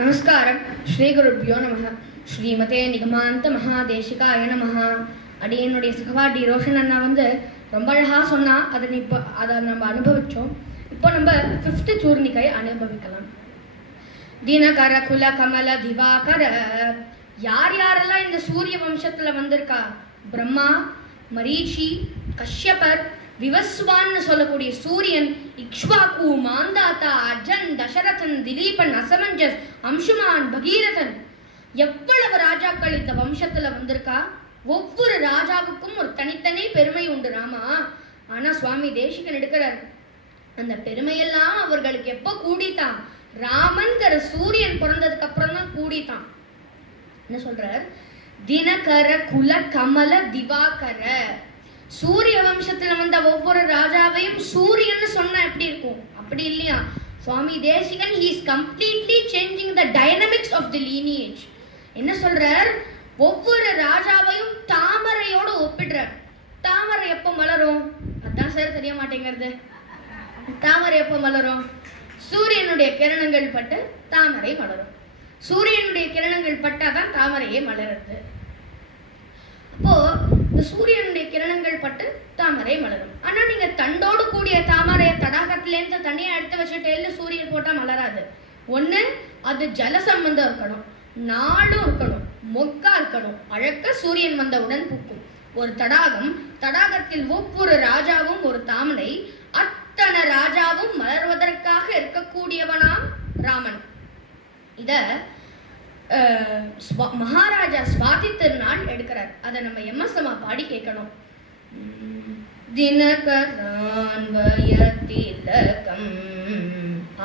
நமஸ்காரம். ஸ்ரீ குருப்யோ நமஹ. ஸ்ரீமதே நிகமாந்த மகாதேசிகாய நமஹ. அடியனுடைய சகவாடி ரோஷன் அண்ணா ரொம்ப அழகா சொன்னா. அதை நம்ம அனுபவிச்சோம். இப்போ நம்ம 5th சூர்ணிகை அனுபவிக்கலாம். தினகர குல கமல திவாகர. யார் யாரெல்லாம் இந்த சூரிய வம்சத்துல வந்திருக்கா? பிரம்மா, மரீச்சி, கஷ்யபர், விவஸ்வான்னு சொல்லக்கூடிய சூரியன், இக்ஷ்வாகு, மாந்தாத்தா, அர்ஜன், தசரதன், திலீபன், அசமஞ்சஸ், அம்சுமான், பகீரதன், எவ்வளவு ராஜாக்கள் இந்த வம்சத்துல வந்திருக்கா. ஒவ்வொரு ராஜாவுக்கும் ஒரு தனித்தனி பெருமை உண்டு ராமா. ஆனா சுவாமி தேசிகன் எடுக்கிறார், அந்த பெருமையெல்லாம் அவர்களுக்கு எப்ப கூடித்தான்? ராமன்கிற சூரியன் பிறந்ததுக்கு அப்புறம் தான் கூடித்தான். என்ன சொல்றார்? தினகர குல கமல திவாகர. சூரிய வம்சத்துல வந்த ஒவ்வொரு ராஜாவையும் சூரியன் சொன்னா எப்படி இருக்கும்? அப்படி இல்லையா? Swami Desikan he is completely changing the dynamics of the lineage. என்ன சொல்றார்? ஒவ்வொரு ராஜாவையும் தாமரையோட ஒப்பிடுறார். தாமரை எப்ப மலரும்? அதான் சார் தெரிய மாட்டேங்கிறது. தாமரை எப்ப மலரும்? சூரியனுடைய கிரணங்கள் பட்டு தாமரை மலரும். சூரியனுடைய கிரணங்கள் பட்டாதான் தாமரையே மலருது. அப்போ இந்த சூரியனுடைய கிரணங்கள் பட்டு தாமரை மலரும். ஆனா நீங்க தண்டோடு கூடிய தாமரையை தடாகத்திலேருந்து தனியா எடுத்து வச்சுட்டு சூரியன் போட்டா மலராது. ஒண்ணு அது ஜல சம்பந்தம் இருக்கணும், நாளும் இருக்கணும், மொக்கா இருக்கணும். அழக்க சூரியன் வந்தவுடன் பூக்கும். ஒரு தடாகம், தடாகத்தில் ஒவ்வொரு ராஜாவும் ஒரு தாமரை, அத்தனை ராஜாவும் மலர்வதற்காக இருக்கக்கூடியவனாம் ராமன். இத மகாராஜா சுவாதி திருநாள் எடுக்கிறார். அதை நம்ம எம்எஸ்எம்மா பாடி கேட்கணும். தினகரான் வயதிலகம்.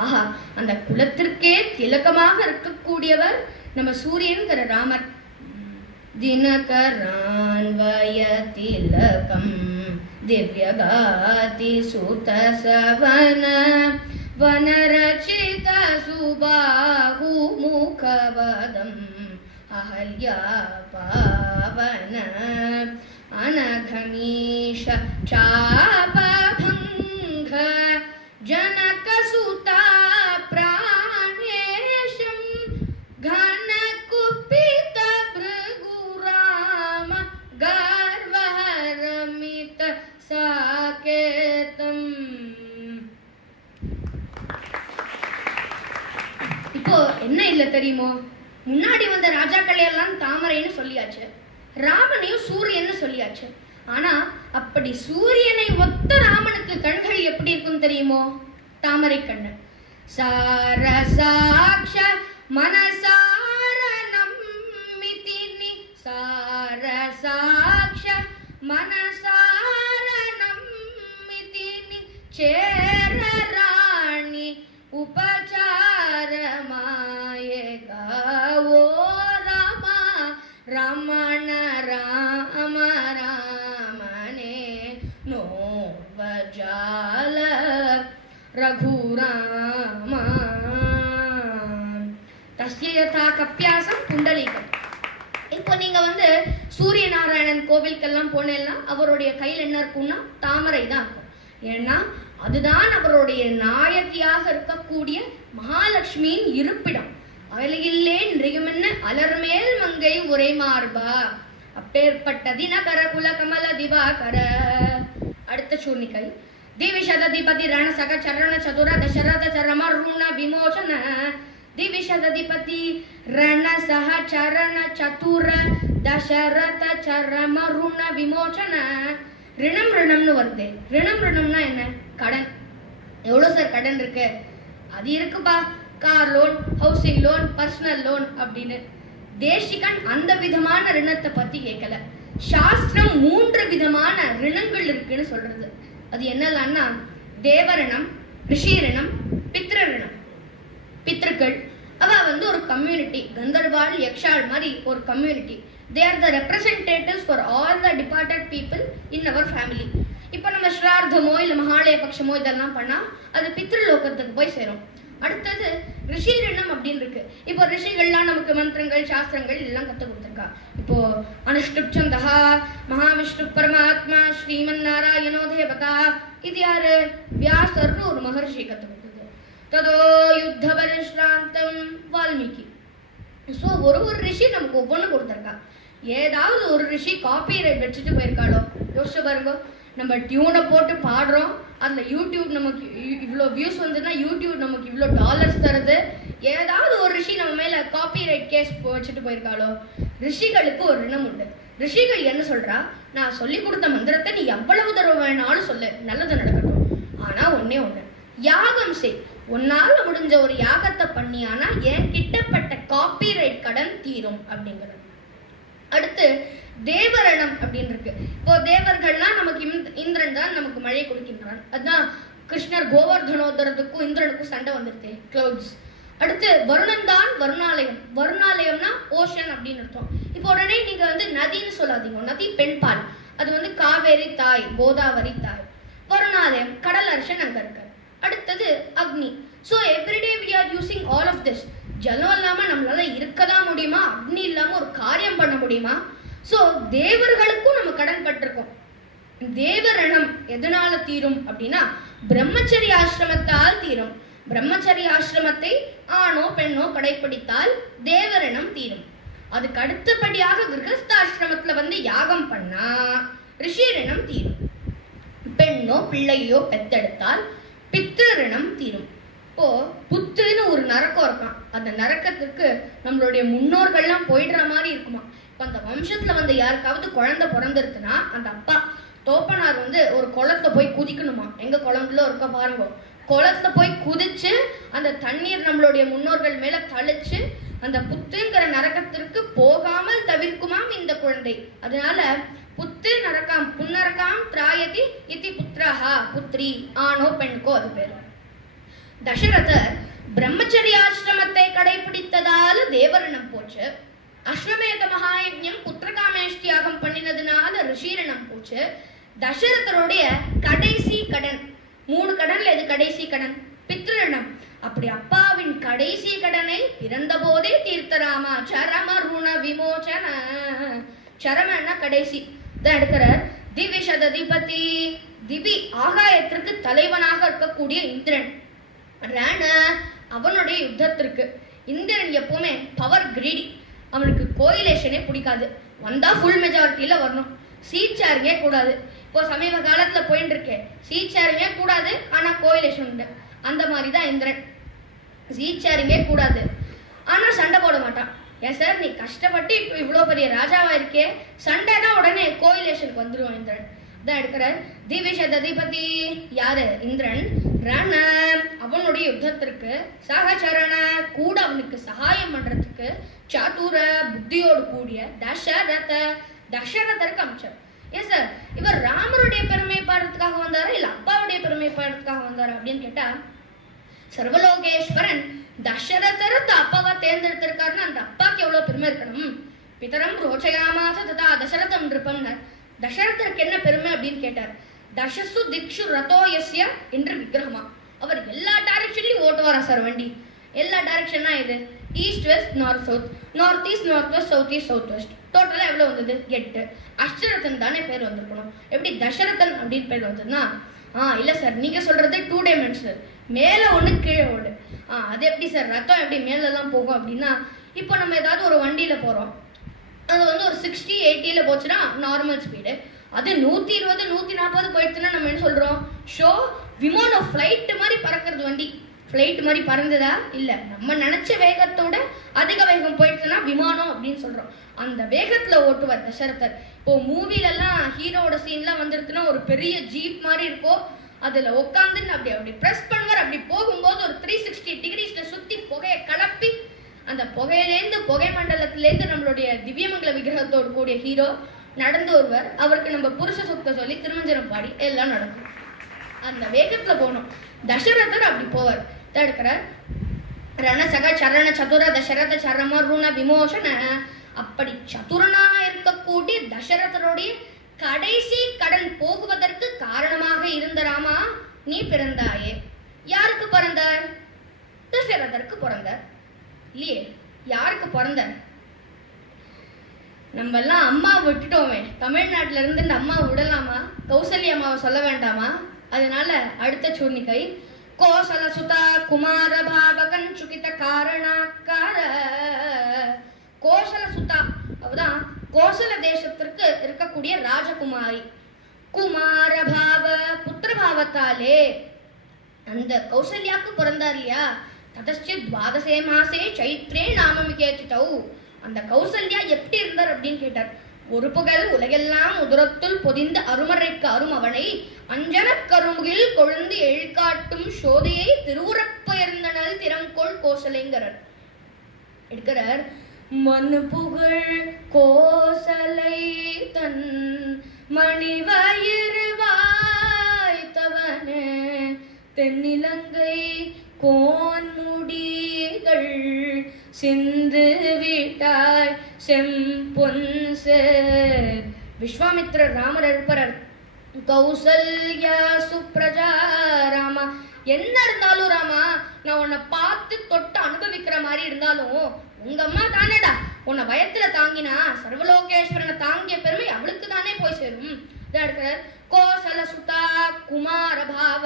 ஆஹா, அந்த குலத்திற்கே திலகமாக இருக்கக்கூடியவர் நம்ம சூரியன்கிற ராமர். தினகரான் வயதிலகம் திவ்யகாதி சுத சவன வனரச்சித சுபாஹு முகவதம் அஹல்யா பாவன அனகமீஷ சாபபங்க ஜனகசுதா பிராணேஷம் கனகுபித பிருகுராம கர்வஹரமித சாகேதம். இப்போ என்ன இல்ல தெரியுமோ? முன்னாடி வந்த ராஜாக்களை எல்லாம் தாமரைன்னு சொல்லியாச்சு, ராமனையும் சூரியன்னு சொல்லியாச்சு. ஆனா அப்படி சூரியனை ஒத்த ராமனுக்கு கண்கள் எப்படி இருக்கும் தெரியுமோ? தாமரை கண்ணு. சாரசாக்ஷ மனசாரணம் மிதினி சாரசாக்ஷ மனசாரணம் மிதினி சேரராணி உபசாரமாயேகா. ஓ ராமா ரமண ராம ராமனே நோவஜால ரகுராம தஸ்ய யதா கப்யாசம் புண்டலீகம். இப்போ நீங்க சூரிய நாராயணன் கோவிலுக்கெல்லாம் போனேன்னா அவருடைய கையில் என்ன இருக்கும்னா தாமரை தான் இருக்கும். ஏன்னா அதுதான் அவருடைய நாயகியாக இருக்கக்கூடிய மகாலட்சுமியின் இருப்பிடம். அவையிலே இன்றையுமென்ன அலர்மேல் மங்கை உரை மார்பா. அப்பேற்பட்ட தினகர குல கமல திவாகர. அடுத்த சூர்ணிகை. திவிஷததிபதி ரண சக சரண சதுர தசரத சரம ருண விமோசன. திவிஷததிபதி ரண சக சரண சதுர தசரத சரம ருண விமோசன. ரிணம் ரிணம்னு வருது. ரிணம் ரிணம்னா என்ன? கடன். எவ்வளவு சார் கடன் இருக்கு? அது இருக்குப்பா, car loan, housing loan, personal loan அப்படின்னு. தேசிகன் அந்த விதமான ரிணத்தை பத்தி கேட்கல. சாஸ்திரம் 3 விதமான ரிணங்கள் இருக்குன்னு சொல்றது. அது என்னலான்னா தேவரிணம், ரிஷி ரிணம், பித்ரு ரிணம். பித்ருக்கள் அவ ஒரு கம்யூனிட்டி, கந்தர்வாள் யக்ஷாள் மாதிரி ஒரு community. They are the representatives for all the departed people in our family. இப்போ நம்ம ஸ்ரார்த்தமோ இல்லை மகாலய பட்சமோ இதெல்லாம் பண்ணா அது பித்ருலோகத்துக்கு போய் சேரும். அடுத்தது ரிஷி ரிணம் அப்படின்னு இருக்கு. இப்போ ரிஷிகள்லாம் நமக்கு மந்திரங்கள் சாஸ்திரங்கள் எல்லாம் கற்றுக் கொடுத்துருக்கா. இப்போ அனுஷ்டுப்சந்தா மகாவிஷ்ணு பரமாத்மா ஸ்ரீமன் நாராயணோ தேவதா. இது யாரு? வியாசர்னு ஒரு மகர்ஷி கற்றுக் கொடுத்தது. ததோ யுத்த பரிஷ்ராந்தம் வால்மீகி. ஸோ ஒரு ரிஷி நமக்கு ஒவ்வொன்று கொடுத்துருக்கா. ஏதாவது ஒரு ரிஷி காப்பிரைட் வச்சுட்டு போயிருக்காளோ? யோசிச்சு பாருங்க. நம்ம டியூனை போட்டு பாடுறோம், அதில் யூடியூப் நமக்கு இவ்வளோ வியூஸ் வந்துன்னா யூடியூப் நமக்கு இவ்வளோ டாலர்ஸ் தருது. ஏதாவது ஒரு ரிஷி நம்ம மேலே காப்பிரைட் கேஸ் வச்சுட்டு போயிருக்காளோ? ரிஷிகளுக்கு ஒரு இனம் உண்டு. ரிஷிகள் என்ன சொல்றா? நான் சொல்லி கொடுத்த மந்திரத்தை நீ எவ்வளவு தடவை வேணாலும் சொல்லு, நல்லது நடக்கட்டும். ஆனா ஒன்னே ஒண்ணு, யாகம் செய். உன்னால முடிஞ்ச ஒரு யாகத்தை பண்ணியானா என் கிட்டப்பட்ட காப்பிரைட் கடன் தீரும் அப்படிங்கிறது. அடுத்து தேவரணம் அப்படின்னு இருக்கு. இப்போ தேவர்கள்னா நமக்கு இந்திரன் தான் நமக்கு மழை கொடுக்கின்றான். அதுதான் கிருஷ்ணர் கோவர்தனோதரத்துக்கும் இந்திரனுக்கும் சண்டை வந்துருது, கிளவுட்ஸ். அடுத்து வருணன் தான் வருணாலயம். வருணாலயம்னா ஓஷன் அப்படின்னு அர்த்தம். இப்போ உடனே நீங்க நதின்னு சொல்லாதீங்க. நதி பெண்பால், அது காவேரி தாய், கோதாவரி தாய். வருணாலயம் கடல் அரசன் அங்க இருக்கார். அடுத்தது Agni. So everyday we are using all of this. ஜலம் இல்லாம நம்மளால இருக்கதான் முடியுமா? அக்னி இல்லாம ஒரு காரியம் பண்ண முடியுமா? ஸோ தேவர்களுக்கும் நம்ம கடன் பட்டிருக்கோம். தேவரணம் எதனால தீரும் அப்படின்னா பிரம்மச்சரிய ஆசிரமத்தால் தீரும். பிரம்மச்சரிய ஆசிரமத்தை ஆணோ பெண்ணோ கடைபிடித்தால் தேவரணம் தீரும். அதுக்கு அடுத்தபடியாக கிரகஸ்தாசிரமத்துல யாகம் பண்ணா ரிஷிரணம் தீரும். பெண்ணோ பிள்ளையோ பெத்தெடுத்தால் பித்திருணம் தீரும். இப்போ புத்துன்னு ஒரு நரக்கம் இருக்கான். அந்த நரக்கத்துக்கு நம்மளுடைய முன்னோர்கள்லாம் போயிடுற மாதிரி இருக்குமா. இப்ப அந்த வம்சத்துல யாருக்காவது குழந்தை பிறந்திருக்குன்னா அந்த அப்பா தோப்பனார் ஒரு குளத்துல போய் குதிக்கணுமா. எங்க குளத்துல இருக்க பாருங்க, குளத்துல போய் குதிச்சு அந்த தண்ணீர் நம்மளுடைய முன்னோர்கள் மேல தளிச்சு அந்த புத்துங்கிற நரக்கத்திற்கு போகாமல் தவிர்க்குமாம் இந்த குழந்தை. அதனால புத்து நரக்காம் புன்னரக்காம் திராயதி இதி புத்திரஹா புத்ரி, ஆணோ பெண்ணுக்கோ அது பேரு. தசரதர் பிரம்மச்சரியாசிரமத்தை கடைபிடித்ததால தேவரணம் போச்சு. அஸ்வமேத மகாயஜ்யம் புத்திரகாமேஷ்டியாகம் பண்ணினதுனால ரிஷிரணம் போச்சு. தசரதருடைய கடைசி கடன் 3 கடன்ல எது கடைசி கடன்? பித்ருணம். அப்படி அப்பாவின் கடைசி கடனை பிறந்த போதே தீர்த்தராமா சரம ருண விமோச்சன. சரமன்னா கடைசி தான் எடுக்கிறார். திவிஷததிபதி, திவி ஆகாயத்திற்கு தலைவனாக இருக்கக்கூடிய இந்திரன் ராண அவனுடைய யுத்தத்திற்கு. இந்திரன் எப்பவுமே பவர் கிரீடி. அவனுக்கு கோயிலேஷனே பிடிக்காது. வந்தா ஃபுல் மெஜாரிட்டியில வரணும். சீட் ஷேரிங்கே கூடாது. இப்போ சமீப காலத்துல போயிட்டு இருக்கேன், சீட் ஷேரிங்கே கூடாது ஆனா கோயிலேஷன் உண்டு. அந்த மாதிரி தான் இந்திரன். சீட் ஷேரிங்கே கூடாது ஆனா சண்டை போட மாட்டான். ஏன் சார் நீ கஷ்டப்பட்டு இப்போ இவ்வளோ பெரிய ராஜாவா இருக்கே, சண்டைனா உடனே கோயிலேஷனுக்கு வந்துருவான் இந்திரன். தான் எடுக்கிறார். திவிஷததிபதி யாரு? இந்திரன். ரண அவனுடைய யுத்தத்திற்கு, சகச்சரண கூட அவனுக்கு சகாயம் பண்றதுக்கு, சாதுர புத்தியோடு கூடிய தசரத தசரதருக்கு அமைச்சர். ஏன் சார் இவர் ராமருடைய பெருமை பாடுறதுக்காக வந்தாரா இல்ல அப்பாவுடைய பெருமை பாடுறதுக்காக வந்தாரா அப்படின்னு கேட்டா, சர்வலோகேஸ்வரன் தசரதரத்து அப்பாவா தேர்ந்தெடுத்திருக்காருன்னா அந்த அப்பாக்கு எவ்வளவு பெருமை இருக்கணும். பிதரம் ரோச்சயாமாச ததா தசரதம் நிருபம்னர். தசரதருக்கு என்ன பெருமை அப்படின்னு கேட்டார். தசசு திக்ஷு ரதோயஸ்ய என்று விக்கிரகமா. அவர் எல்லா டைரக்ஷன்லயும் ஓட்டுவாரா சார் வண்டி. எல்லா டைரக்ஷன்னா இது east west north south, north east north west, south east south west. டோட்டலா எவ்வளவு வந்தது? 8. அஷ்டரதன் தானே பேர் வந்திருக்கணும். எப்படி தசரதன் அப்படின்னு பேர் வந்ததுன்னா, இல்ல சார் நீங்க சொல்றது 2 டைமென்ஷனல், மேல ஒண்ணு கீழே ஒண்ணு. அது எப்படி சார் ரத்தம் எப்படி மேலெல்லாம் போகும் அப்படின்னா, இப்போ நம்ம ஏதாவது ஒரு வண்டியில போறோம், அது ஒரு 60-80ல போச்சுன்னா நார்மல் ஸ்பீடு. அது 120 140 போயிடுச்சுன்னா நம்ம என்ன சொல்றோம்? ஷோ விமானம் ஃபிளைட் மாதிரி பறக்கிறது. வண்டி ஃபிளைட் மாதிரி பறந்ததா? இல்ல, நம்ம நினைச்ச வேகத்தோட அதிக வேகம் போயிடுச்சுன்னா விமானம் அப்படின்னு சொல்றோம். அந்த வேகத்துல ஓட்டுவார் தசரதர். இப்போ மூவில எல்லாம் ஹீரோட சீன்லாம் வந்துருச்சுன்னா ஒரு பெரிய ஜீப் மாதிரி இருக்கும். அதுல உட்காந்து அப்படி பிரஸ் பண்ணுவார். அப்படி போகும்போது ஒரு 360 டிகிரிஸ்ல சுத்தி புகையை கலப்பி அந்த புகையிலேருந்து புகை மண்டலத்திலேருந்து நம்மளுடைய திவ்யமங்கல விக்கிரகத்தோடு கூடிய ஹீரோ நடந்து வருவார். அவருக்கு நம்ம புருஷ சுத்த சொல்லி திருமஞ்சனம் பாடி எல்லாம் நடக்கும். அந்த வேகத்துல போகணும். தசரதர் அப்படி போவார். தடுக்கிற ரணசக சரண சதுர தசரத சரம ருண விமோசன. அப்படி சதுரனா இருக்கக்கூடிய தசரதருடைய கடைசி கடன் போகுவதற்கு காரணமாக இருந்த ராமா நீ பிறந்தாயே. யாருக்கு பிறந்தார்? தசரதருக்கு பிறந்தார் இல்லையே. யாருக்கு பிறந்தார்? நம்ம எல்லாம் அம்மா விட்டுட்டோமே. தமிழ்நாட்டுல இருந்து இந்த அம்மா விடலாமா? கௌசல்யா அம்மாவை சொல்ல வேண்டாமா? அதனால அடுத்த சூர்ணிகை கோசல சுதா குமார பாவகஞ்சுகித காரணாக்கார. கோசல சுதா அவதான் கோசல தேசத்திற்கு இருக்கக்கூடிய ராஜகுமாரி. குமாரபாவ புத்திரபாவத்தாலே அந்த கௌசல்யாக்கு பிறந்தார் இல்லையா. ததஸ்சித் துவாதசே மாசே சைத்ரே நாமமிகேதிதௌ. அந்த கௌசல்யா எப்படி இருந்தார் அப்படின்னு கேட்டார். ஒரு புகழ் உலகெல்லாம் உதுரத்துள் பொதிந்த அருமறைக்கு அருமவனை அஞ்சன கருமுகில் கொழுந்து எழுக்காட்டும் சோதையை திருவுறப்பெயர்ந்தனல் திறம்கொள் கோசலைங்கிறார் எடுக்கிறார். மனு புகழ் கோசலை தன் மணிவயிறு வாய்த்தவனே தென்னிலங்கை கோன்முடிகள் சிந்து விட்டாய் செம்பொன் சேர். விஸ்வாமித்திரர் ராமர் எழுப்பறர். கௌசல்யா சுப்ரஜா ராமா. என்ன இருந்தாலும் ராமா, நான் உன்னை பார்த்து தொட்டு அனுபவிக்கிற மாதிரி இருந்தாலும் உங்க அம்மா தானேடா உன்னை வயத்துல தாங்கினா சர்வலோகேஸ்வரனை தாங்கிய பெருமை அவளுக்கு தானே போய் சேரும். கோசல சுதா குமார பாவ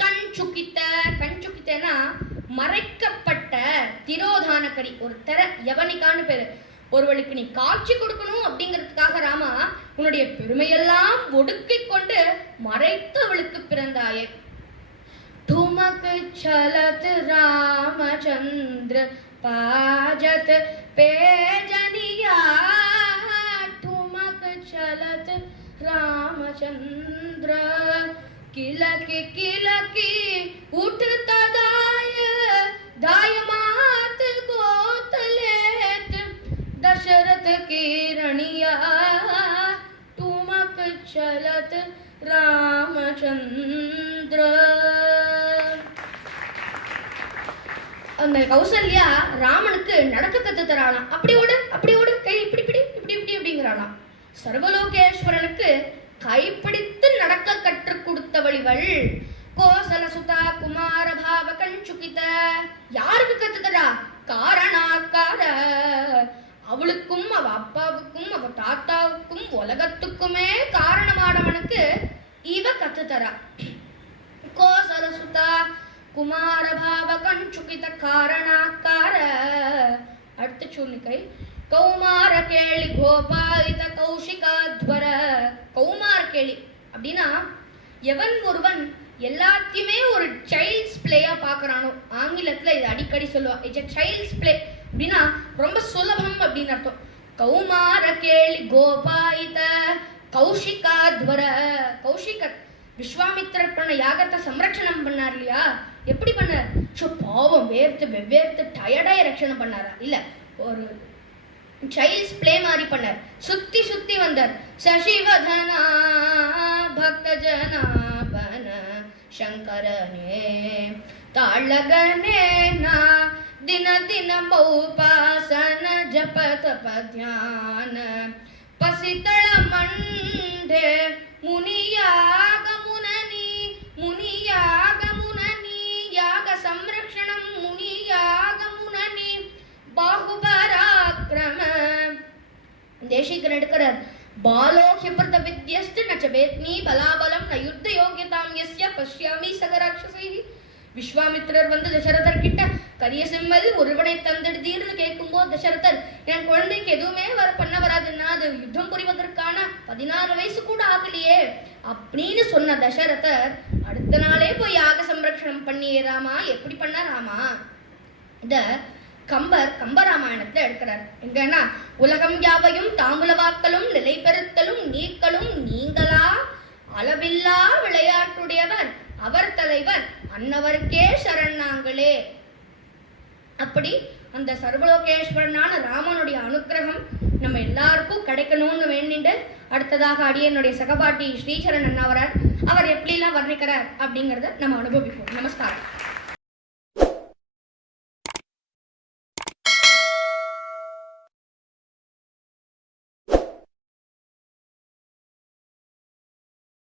கஞ்சுகித்த. கஞ்சுகித்தனா மறைக்கப்பட்ட திரோதானகரி, ஒரு தெர யவனிகான்னு பேரு. ஒருவளுக்கு நீ காட்சி கொடுக்கணும் அப்படிங்கிறதுக்காக ராமா உன்னுடைய பெருமையெல்லாம் ஒடுக்கிக் கொண்டு மறைத்து அவளுக்கு பிறந்தாயே. துமக்கு சலத் ராமச்சந்திர பாஜத் பேஜனியா. துமக்கு சலத் ராமச்சந்திர கிலக்கி கிலக்கி உठता दायमात गोतलेत दशरथ की रणिया. तुमक चलत रामचंद्र. அந்த கௌசல்யா ராமனுக்கு நடக்க கத்து தராளாம். அப்படி ஓடு கை இப்படி இப்படி இப்படி இப்படி அப்படிங்கிறாளாம். சர்வலோகேஸ்வரனுக்கு கைப்பிடித்து நடக்க கற்றுக் கொடுத்தவளிவள். கோசல சுதா குமார பாவ கஞ்சுகித. யாருக்கு கத்துக்கிறா? காரணாக்கார. அவளுக்கும் அவ அப்பாவுக்கும் அவ தாத்தாவுக்கும் உலகத்துக்குமே காரணமானவனுக்கு இவ கத்துத்தரா. கோசல சுதா குமார பாவ கஞ்சுகித காரணாக்கார. அடுத்த சூழ்நிலை. கௌமார கேளி கோபாலித கௌஷிகாத்வர. கௌமார கேளி அப்படின்னா எவன் ஒருவன் எல்லாத்தையுமே ஒரு சைல்ட்ஸ் பிளேயா பாக்குறானோ, ஆங்கிலத்துல இது அடிக்கடி சொல்லுவா, இட்ஸ் சைல்ட்ஸ் பிளே அப்படின்னா ரொம்ப சுலபம் அப்படின்னு அர்த்தம். கௌமார கேளி கோபாயித கௌஷிகாத்வர. கௌஷிகர் விஸ்வாமித்திரர் பண்ண யாகத்தை சம்ரட்சணம் பண்ணார் இல்லையா. எப்படி பண்ணார்? பாவம் வெவ்வேர்த்து டயர்டாய் ரட்சணம் பண்ணாரா? இல்ல, ஒரு சைல்ட்ஸ் பிளே மாதிரி பண்ணார். சுத்தி சுத்தி வந்தார். சசிவதனா பக்த ஜனாபன சங்கரனே தாளகனே நா தின தின பௌபாசன ஜப தப த்யான பசிதள மண்டே முனியாக முனனி முனியாக முனனி யாக சம்ரக்ஷணம் முனியாக முனனி பாகுபராக்ரம. தேசிகன் எடுக்கிறார். பாலோஹ்யப்ரத வித்யஸ்து ந ச வேத்மி பலாபலம் ந யுத்த யோக்யதாம் யஸ்ய பஷ்யாமி சகராட்சசைஹ. விஸ்வாமித்திரர் வந்து தசரதர் கிட்ட கரிய செம்மல் ஒருவனை தந்தெடுத்தீர்னு கேட்கும்போது தசரதர், என் குழந்தைக்கு எதுவுமே பண்ண வராதுன்னா அது யுத்தம் புரிவதற்கான 16 வயசு கூட ஆகலையே அப்படின்னு சொன்ன தசரதர் அடுத்த நாளே போய் யாக சம்ரக்ஷணம் பண்ணியே ராமா. எப்படி பண்ண ராமா? இத கம்பராமாயணத்துல எடுக்கிறார். எங்கன்னா உலகம் யாவையும் தாமுலவாக்களும் நிலை பெறுத்தலும் நீக்களும் நீங்களா அளவில்லா விளையாட்டுடையவர் அவர் தலைவர் அன்னவருக்கே சரணாங்களே. அப்படி அந்த சர்வலோகேஸ்வரனான ராமனுடைய அனுக்கிரகம் நம்ம எல்லாருக்கும் கிடைக்கணும்னு வேண்டிட்டு அடுத்ததாக அடியனுடைய சகபாட்டி ஸ்ரீசரண் அண்ணாவரார் அவர் எப்படிலாம் வர்ணிக்கிறார் அப்படிங்கிறத நம்ம அனுபவிப்போம். நமஸ்காரம்.